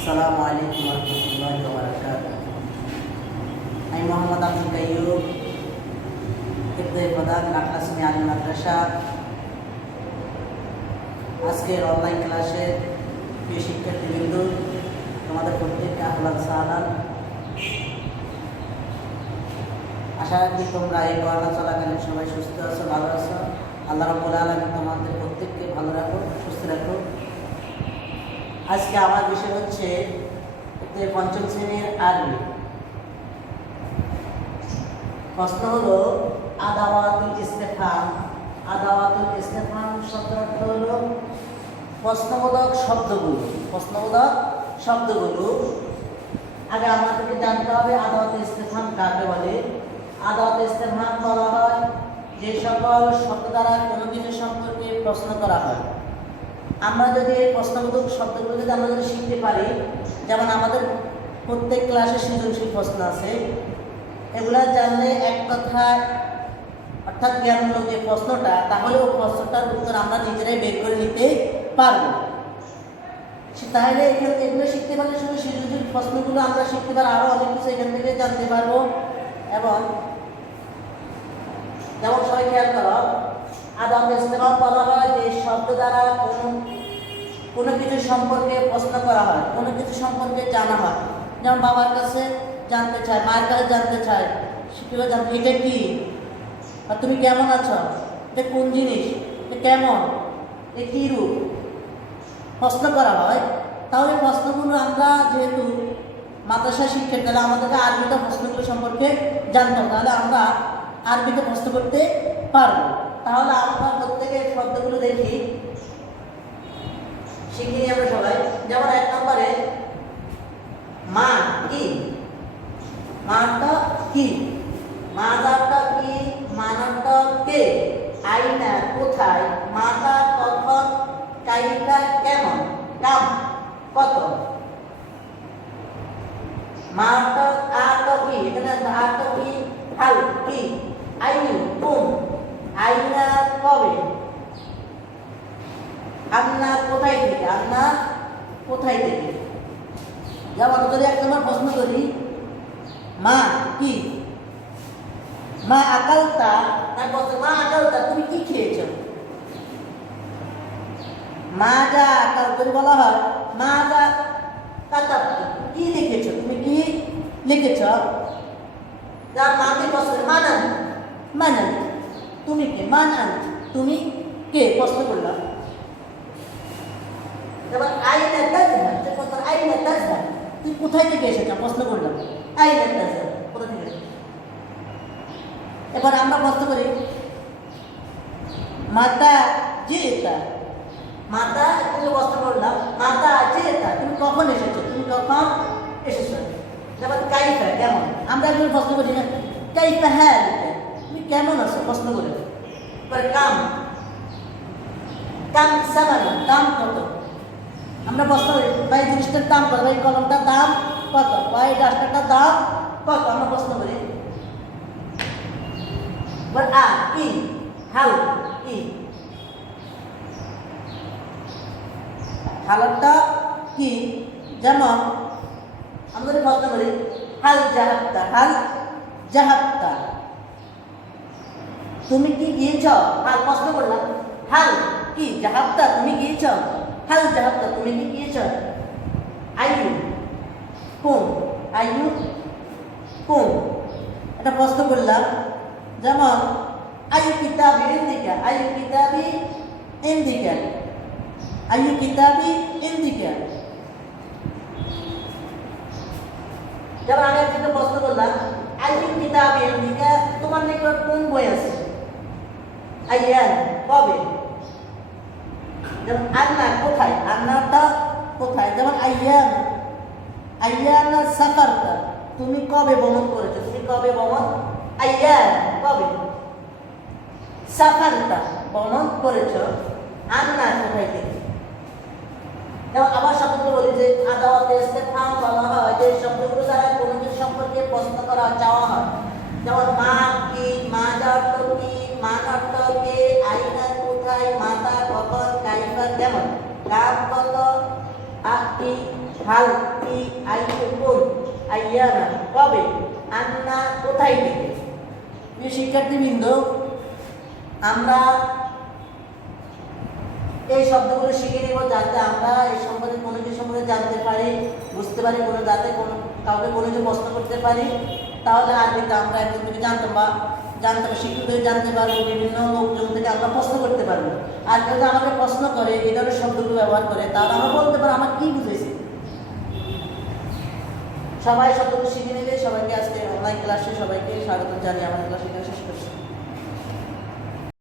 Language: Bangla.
আসসালামু আলাইকুম ওয়া রাহমাতুল্লাহি ওয়া বারাকাতুহু। আমি মোহাম্মদ আব্দুল কাইয়ুম, ইবনে প্রধান লাকলাসমি আলী মাদ্রাসা। আজকের অনলাইন ক্লাসে প্রিয় শিক্ষার্থীবৃন্দ, তোমাদের প্রত্যেককে আহলান সাহলান। আশা রাখি তোমরা এই করোনা চলাকালীন সবাই সুস্থ আছো, ভালো আছো। আল্লাহ রাব্বুল আলামিন তোমাদের প্রত্যেককে ভালো রাখো, সুস্থ রাখো। আজকে আমার বিষয় হচ্ছে পঞ্চম শ্রেণীর আরবি। প্রশ্ন হলো আদাওয়াতুল ইস্তেফহাম। আদাওয়াতুল ইস্তেফহাম শব্দের অর্থ হলো প্রশ্নবোধক শব্দগুলো। প্রশ্নবোধক শব্দগুলো আগে আমাদেরকে জানতে হবে আদাওয়াতুল ইস্তেফহাম কাকে বলে। আদাওয়াতুল ইস্তেফহাম বলা হয় যে সকল শব্দ দ্বারা কোনো কিছু সম্পর্কে প্রশ্ন করা হয়। আমরা যদি এই প্রশ্নবোধক শব্দগুলো যদি আমরা যদি শিখতে পারি, যেমন আমাদের প্রত্যেক ক্লাসে সৃজনশীল প্রশ্ন আছে, এগুলা জানলে এক কথায় অর্থাৎ জ্ঞানমূলক যে প্রশ্নটা, তাহলে ওই প্রশ্নটার উত্তর আমরা নিজেরাই বের করে নিতে পারবো। তাহলে এগুলো শিখতে পারলে শুধু সৃজনশীল প্রশ্নগুলো আমরা শিখতে পারবো, আরও অনেক কিছু এখান থেকে জানতে পারবো। এবং যেমন সবাই খেয়াল করো, আদাওয়াতুল ইস্তেফহাম বলা হয় যে শব্দ দ্বারা কোনো কিছু সম্পর্কে প্রশ্ন করা হয়, কোনো কিছু সম্পর্কে জানা হয়। যেমন বাবার কাছে জানতে চায়, মায়ের কাছে জানতে চায়, শিক্ষক জানতে এটা কি, আর তুমি কেমন আছো, এটা কোন জিনিস, এটা কেমন, এ কী রূপ, প্রশ্ন করা হয়। তাহলে প্রশ্নগুলো আমরা যেহেতু মাদ্রাসা শিক্ষক, তাহলে আমাদেরকে আরবিতে প্রশ্নগুলো সম্পর্কে জানতে হবে, তাহলে আমরা আরবিতে প্রশ্ন করতে পারবো। তাহলে আমরা প্রত্যেকে শব্দগুলো দেখি, শিখে নিই আমরা সবাই। যেমন এক নম্বরে মা কি, মাটা কি, মাদাটা কি, মানাটা কে, আইনা কোথায়, মাতা কখন, কাইফা কেমন, কাম কত। মাটা আটা কি, এখানে আটা কি, হাল কি, আইনু কোন, আইনা কবে, আন্না কোথায় থেকে, আন্না কোথায় থেকে। যেমন যদি এক নম্বর প্রশ্ন করি, মা কি, মা আকালতা, তারপর মা আকালতা তুমি কি খেয়েছো। মা যা আকাল যদি বলা হয়, মা যা কাতাব কি লিখেছো, তুমি কি লিখেছ। যার মাকে প্রশ্ন মানান, মানান তুমি কে, মানান তুমি কে প্রশ্ন করলাম। যেমন আইনা তাজহা, প্রশ্ন আইনা তাজহা তুই কোথায় থেকে এসেছ প্রশ্ন করলাম, আইনা তাজহা কোথা থেকে। এবার আমরা প্রশ্ন করি মাতা জেতা, মাতা তুমি প্রশ্ন করলাম, মাতা জেতা তুমি কখন এসেছো, তুমি কখন এসেছো। যেমন কাইফা কেমন, আমরা একজন প্রশ্ন করি না, কাইফা হ্যাঁ তুমি কেমন আছো প্রশ্ন করে। এবার কাম, কাম সামান দাম কত, আমরা প্রশ্ন করি ভাই জিনিসটার দাম কত, ভাই কলমটার দাম কত, ভাই ডাস্টারটার দাম কত, আমরা প্রশ্ন করি। এবার আ কি, হাল কি, হালটা কি। যেমন আমরা যদি প্রশ্ন করি হাল জাহাবতা, হাল জাহাবতা তুমি কি গিয়েছ, হাল প্রশ্ন করলাম, হাল কি জাহাবতা তুমি গিয়েছ, হাল জাহাবতা তুমি কি গিয়েছ। আইয়ু কোন, আইয়ু কোন এটা প্রশ্ন করলাম। যেমন আইয়ু কিতাবি ইন্দিকা, আইয়ু কিতাবি ইন্দিকা, আইয়ু কিতাবি ইন্দিকা। যেমন আমি একটা প্রশ্ন করলাম, আইয়ু কিতাবি ইন্দিকা তোমার নিকট কোন বই আছে, আইয়ান কবে। যেমন আন্না কোথায়, আন্নাটা কোথায়। যেমন আইয়ান, আইয়ানা সাফারতা তুমি কবে ভ্রমণ করেছো, তুমি কবে ভ্রমণ, আইয়ান কবে, সাফারতা ভ্রমণ করেছো, আন্না কোথায় থেকে। যেমন আবার শব্দগুলো বলি যে আদাওয়াতুল ইস্তেফহাম বলা হয় যে শব্দগুলো দ্বারা কোনো কিছু সম্পর্কে প্রশ্ন করা চাওয়া হয়। যেমন মা কি, মা অর্থ কি, মান অর্থ কে, আইনা কোথায়, মাতা কখন, কাইফা কেমন, কাম কত, আতি হাল ই আই কোন আইয়ানা কবে আন্না কোথায় থেকে। প্রিয় শিক্ষার্থীবৃন্দ, আমরা এই শব্দগুলো শিখে নেব যাতে আমরা এই সম্বন্ধে কোনো কিছু সম্বন্ধে জানতে পারি, বুঝতে পারি, কোনো যাতে কোনো কাউকে কোনো কিছু প্রশ্ন করতে পারি, তাহলে আরবিতে আমরা একজন থেকে জানতাম বা শিক্ষিত হয়ে জানতে পারবো, বিভিন্ন লোকজন থেকে আমরা প্রশ্ন করতে পারবো। আর কেউ যদি আমাকে প্রশ্ন করে এই ধরনের শব্দগুলো ব্যবহার করে, তাহলে আমরা বলতে পারবো আমার কি বুঝেছি। সবাই শব্দগুলো শিখে নেবে। সবাইকে আজকে অনলাইন ক্লাসে সবাইকে স্বাগত জানিয়ে আমার ক্লাস এখানে শেষ করছি।